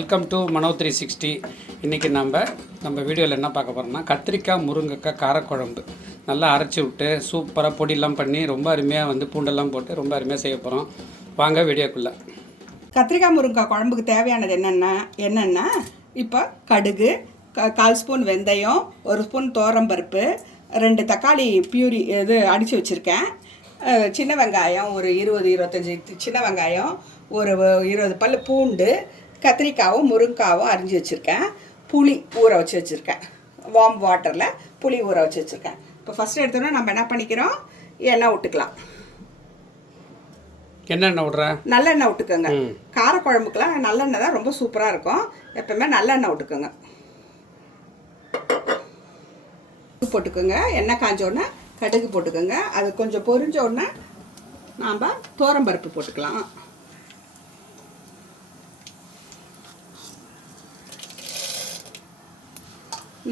Welcome to Mano three sixty இன்றைக்கி நம்ம நம்ம வீடியோவில் என்ன பார்க்க போகிறோம்னா கத்திரிக்காய் முருங்கைக்காய் காரக்குழம்பு. நல்லா அரைச்சி விட்டு சூப்பராக பொடியெல்லாம் பண்ணி ரொம்ப அருமையாக வந்து பூண்டெல்லாம் போட்டு ரொம்ப அருமையாக செய்ய போகிறோம் வாங்க வீடியோக்குள்ளே. கத்திரிக்காய் முருங்கைக்காய் குழம்புக்கு தேவையானது என்னென்ன என்னென்னா? இப்போ கடுகு க கால் ஸ்பூன் வெந்தயம் ஒரு ஸ்பூன் பருப்பு ரெண்டு தக்காளி பியூரி இது அடித்து வச்சுருக்கேன். சின்ன வெங்காயம் ஒரு இருபது இருபத்தஞ்சி சின்ன வெங்காயம் ஒரு இருபது பல் பூண்டு கத்திரிக்காவும் முருங்காவும் அரிஞ்சு வச்சுருக்கேன். புளி ஊற வச்சு வச்சுருக்கேன். வார்ம் வாட்டரில் புளி ஊற வச்சு வச்சுருக்கேன். இப்போ ஃபஸ்ட்டு எடுத்தோன்னா நம்ம என்ன பண்ணிக்கிறோம்? எண்ணெய் விட்டுக்கலாம் என்னென்ன விட்ற நல்லெண்ணெய் விட்டுக்கோங்க ம். காரக்குழம்புக்கெல்லாம் நல்லெண்ணெய் தான் ரொம்ப சூப்பராக இருக்கும். எப்பவுமே நல்லெண்ணெய் விட்டுக்கோங்க போட்டுக்கோங்க. எண்ணெய் காஞ்ச உடனே கடுகு போட்டுக்கோங்க. அது கொஞ்சம் பொரிஞ்ச உடனே நாம் பருப்பு போட்டுக்கலாம்.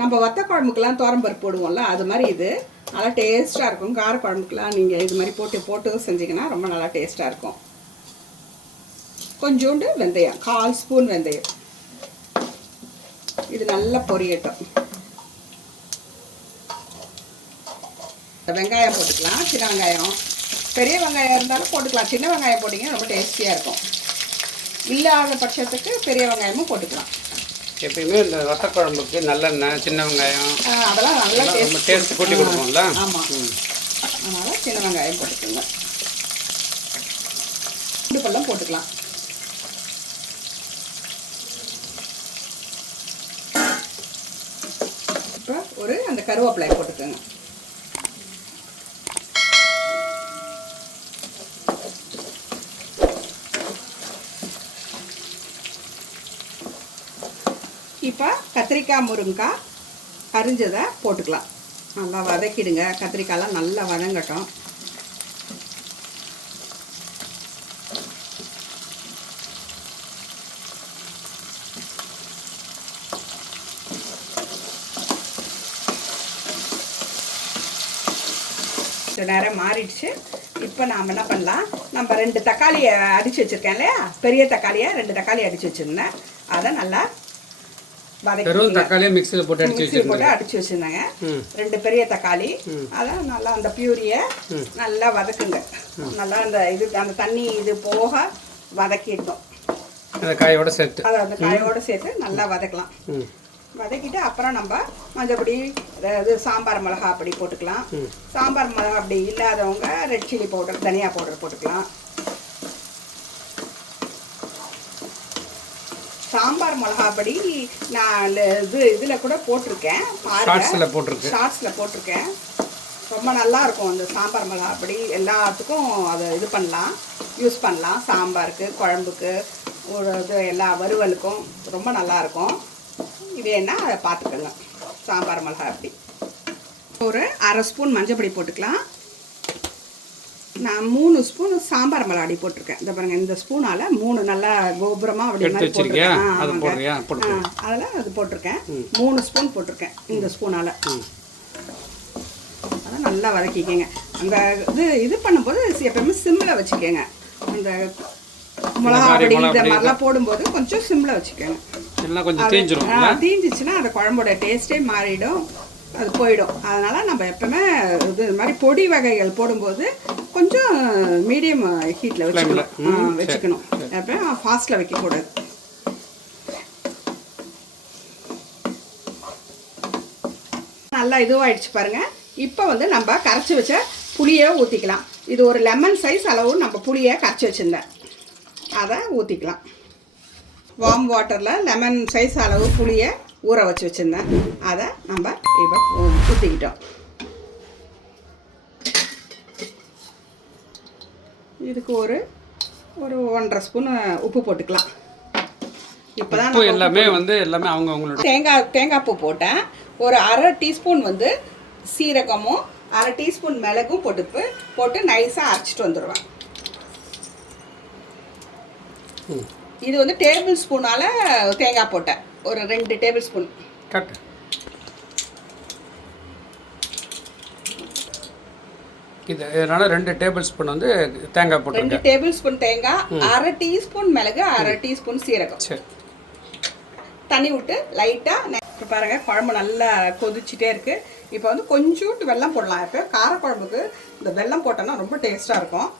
நம்ம வத்த குழம்புக்கெல்லாம் பருப்பு போடுவோம்ல அது மாதிரி இது நல்லா டேஸ்ட்டாக இருக்கும். கார குழம்புக்கெலாம் நீங்கள் இது மாதிரி போட்டு போட்டு செஞ்சீங்கன்னா ரொம்ப நல்லா டேஸ்ட்டாக இருக்கும். கொஞ்சோண்டு வெந்தயம் கால் ஸ்பூன் வெந்தயம். இது நல்லா பொரியட்டும். வெங்காயம் போட்டுக்கலாம். சின்ன வெங்காயம். பெரிய வெங்காயம் இருந்தாலும் போட்டுக்கலாம். சின்ன வெங்காயம் போட்டிங்கன்னா ரொம்ப டேஸ்டியாக இருக்கும். இல்லாத பட்சத்துக்கு பெரிய வெங்காயமும் போட்டுக்கலாம். எப்பயுமே இந்த வத்த குழம்புக்கு நல்லெண்ணெய் சின்ன வெங்காயம் அதெல்லாம் நல்லா ரொம்ப டேஸ்ட் கூட்டி கொடுப்போம்ல? ஆமாம் அதனால் சின்ன வெங்காயம் போட்டுக்கோங்க. பூண்டு பழம் போட்டுக்கலாம். இப்போ ஒரு அந்த கருவேப்பிலையை போட்டுக்கோங்க. இப்போ கத்திரிக்காய் முருங்காய் அரிஞ்சதை போட்டுக்கலாம். நல்லா வதக்கிடுங்க. கத்திரிக்காயெலாம் நல்லா வதங்கட்டும். கொஞ்ச நேரம் மாறிடுச்சு. இப்போ நாம் என்ன பண்ணலாம்? நம்ம ரெண்டு தக்காளியை அடித்து வச்சுருக்கேன் இல்லையா? பெரிய தக்காளியை ரெண்டு தக்காளி அடித்து வச்சுருந்தேன். அதை நல்லா வெறும் தக்காளியை மிக்சியில் போட்டு அடிச்சு மிக்ஸி போட்டு அடிச்சு வச்சிருந்தாங்க. ரெண்டு பெரிய தக்காளி. அதான் நல்லா அந்த பியூரியை நல்லா வதக்குங்க. நல்லா அந்த இது அந்த தண்ணி இது போக வதக்கிட்டோம். அந்த காயோட சேர்த்து. அதை அந்த காயோட சேர்த்து நல்லா வதக்கலாம். வதக்கிட்டு அப்புறம் நம்ம மஞ்சப்பொடி அதாவது சாம்பார் மிளகா அப்படி போட்டுக்கலாம். சாம்பார் மிளகா அப்படி இல்லாதவங்க ரெட் சில்லி பவுடர் தனியா பவுடர் போட்டுக்கலாம். சாம்பார் மிளகா பொடி நான் இது இதில் கூட போட்டிருக்கேன். ஷார்ட்ஸில் போட்டிருக்கு. ஷார்ட்ஸில் போட்டிருக்கேன். ரொம்ப நல்லா இருக்கும் அந்த சாம்பார் மிளகா அப்படி எல்லாத்துக்கும் அதை இது பண்ணலாம். யூஸ் பண்ணலாம். சாம்பாருக்கு குழம்புக்கு ஒரு இது எல்லா வறுவலுக்கும் ரொம்ப நல்லா இருக்கும். வேணா அதை பார்த்துக்கோங்க சாம்பார் மிளகா அப்படி ஒரு அரை ஸ்பூன் மஞ்சப்பொடி போட்டுக்கலாம். நான் மூணு ஸ்பூன் சாம்பார் மிளகாடி போட்டிருக்கேன். இந்த பாருங்க இந்த ஸ்பூனால மூணு நல்லா கோபுரமாக அப்படி மாதிரி போட்டிருக்கேன். அது அதில் போட்டிருக்கேன். மூணு ஸ்பூன் போட்டிருக்கேன் இந்த ஸ்பூனால். அதை நல்லா வதக்கிக்கங்க. அந்த இது இது பண்ணும்போது எப்பவுமே சிம்மில் வச்சுக்கோங்க. அந்த மிளகா பொடி இந்த மாதிரிலாம் போடும்போது கொஞ்சம் சிம்மில் வச்சுக்கோங்க. கொஞ்சம் தீஞ்சிரும் தீஞ்சிச்சுன்னா அந்த குழம்போட டேஸ்ட்டே மாறிடும். அது போயிடும். அதனால் நம்ம எப்பவுமே இது மாதிரி பொடி வகைகள் போடும்போது கொஞ்சம் மீடியம் ஹீட்டில் வச்சுக்கணும். வச்சுக்கணும். எப்பயும் ஃபாஸ்ட்டில் வைக்கக்கூடாது. நல்லா இதுவாயிடுச்சு பாருங்க. இப்போ வந்து நம்ம கரைச்சி வச்ச புளியை ஊற்றிக்கலாம் இது ஒரு லெமன் சைஸ் அளவு நம்ம புளியை கரைச்சி வச்சுருந்தேன். அதை ஊற்றிக்கலாம் வார்ம் வாட்டரில் லெமன் சைஸ் அளவு புளியை ஊற வச்சு வச்சுருந்தேன். அதை நம்ம இப்போ ஊற்றிக்கிட்டோம் இதுக்கு ஒரு ஒரு ஒன்றரை ஸ்பூன் உப்பு போட்டுக்கலாம். இப்போ தான் இப்போ எல்லாமே வந்து எல்லாமே அவங்க அவங்களோட தேங்காய் தேங்காய் பூ போட்டேன். ஒரு அரை டீஸ்பூன் வந்து சீரகமும் அரை டீஸ்பூன் மிளகும் போட்டு போட்டு நைஸாக அரைச்சிட்டு வந்துடுவேன் இது வந்து டேபிள் ஸ்பூனால் தேங்காய் போட்டேன். ஒரு ரெண்டு டேபிள் ஸ்பூன். கட் இது இதனால ரெண்டு டேபிள் ஸ்பூன் வந்து தேங்காய் ரெண்டு போட்டிருக்கேன் டேபிள் ஸ்பூன் தேங்காய் அரை டீஸ்பூன் மிளகு அரை டீஸ்பூன் சீரகம். சரி. தண்ணி விட்டு லைட்டாக இப்போ பாருங்கள் குழம்பு நல்லா கொதிச்சுட்டே இருக்குது இப்போ வந்து கொஞ்சோண்டு வெல்லம் போடலாம். இப்போ காரக்குழம்புக்கு இந்த வெல்லம் போட்டோன்னா ரொம்ப டேஸ்ட்டாக இருக்கும்.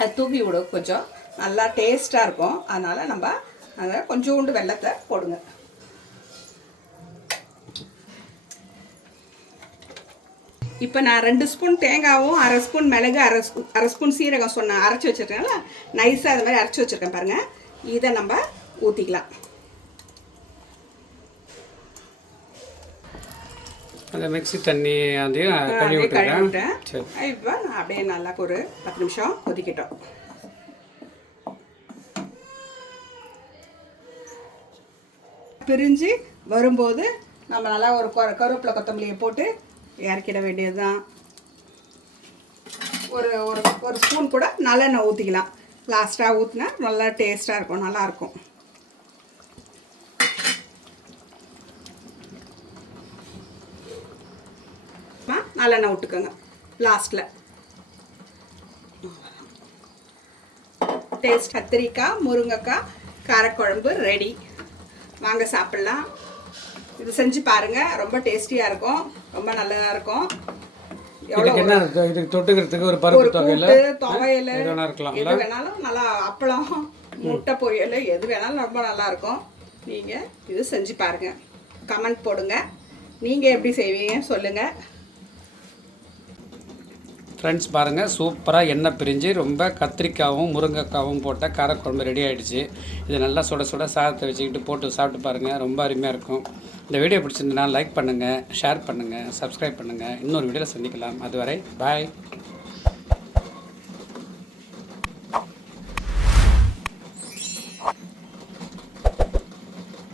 அது தூவி விடும் கொஞ்சம். நல்லா டேஸ்ட்டாக இருக்கும். அதனால் நம்ம அதை கொஞ்சோண்டு வெல்லத்தை போடுங்க. இப்போ நான் ரெண்டு ஸ்பூன் தேங்காவும் அரை ஸ்பூன் மிளகு அரை ஸ்பூன் அரை ஸ்பூன் சீரகம் சொன்னேன் அரைச்சி வச்சுருக்கேன்ல நைஸாக அது மாதிரி அரைச்சி வச்சுருக்கேன் பாருங்கள் இதை நம்ம ஊற்றிக்கலாம் அந்த மிக்ஸி தண்ணி அதையும் கழுவி சரி. இப்போ அப்படியே நல்லா ஒரு பத்து நிமிஷம் கொதிக்கட்டும். பிரிஞ்சு வரும்போது நம்ம நல்லா ஒரு கொ- கருவேப்பிலை கொத்தமல்லியை போட்டு இறக்கிட வேண்டியது தான் ஒரு ஒரு ஒரு ஸ்பூன் கூட நல்லெண்ணெய் ஊற்றிக்கலாம் லாஸ்ட்டாக ஊற்றினா நல்லா டேஸ்ட்டாக இருக்கும் நல்லாயிருக்கும் நல்லெண்ணெய் விட்டுக்கோங்க லாஸ்ட்டில் டேஸ்ட் கத்திரிக்காய் முருங்கைக்காய் காரக்குழம்பு ரெடி வாங்க சாப்பிட்லாம். இது செஞ்சு பாருங்கள் ரொம்ப டேஸ்டியாக இருக்கும். ரொம்ப நல்லதாக இருக்கும். என்ன இது- இதுக்கு தொட்டுக்கிறதுக்கு ஒரு பருப்பு தொகையில் துவையல்? எது வேணாலும் நல்லா அப்பளம் முட்டை பொரியல் எது வேணாலும் ரொம்ப நல்லா இருக்கும். நீங்கள் இது செஞ்சு பாருங்கள் கமெண்ட் போடுங்க. நீங்கள் எப்படி செய்வீங்க சொல்லுங்கள் ஃப்ரெண்ட்ஸ் பாருங்கள் சூப்பராக எண்ணெய் பிரிஞ்சு ரொம்ப கத்திரிக்காவும் முருங்கைக்காவும் போட்ட காரக்குழம்பு ரெடி ஆகிடுச்சு இது நல்லா சுட சுட சாதத்தை வச்சுக்கிட்டு போட்டு சாப்பிட்டு பாருங்கள் ரொம்ப அருமையாக இருக்கும். இந்த வீடியோ பிடிச்சிருந்தனா லைக் பண்ணுங்கள் ஷேர் பண்ணுங்கள் சப்ஸ்கிரைப் பண்ணுங்கள் இன்னொரு வீடியோவில் சந்திக்கலாம். அதுவரை பாய்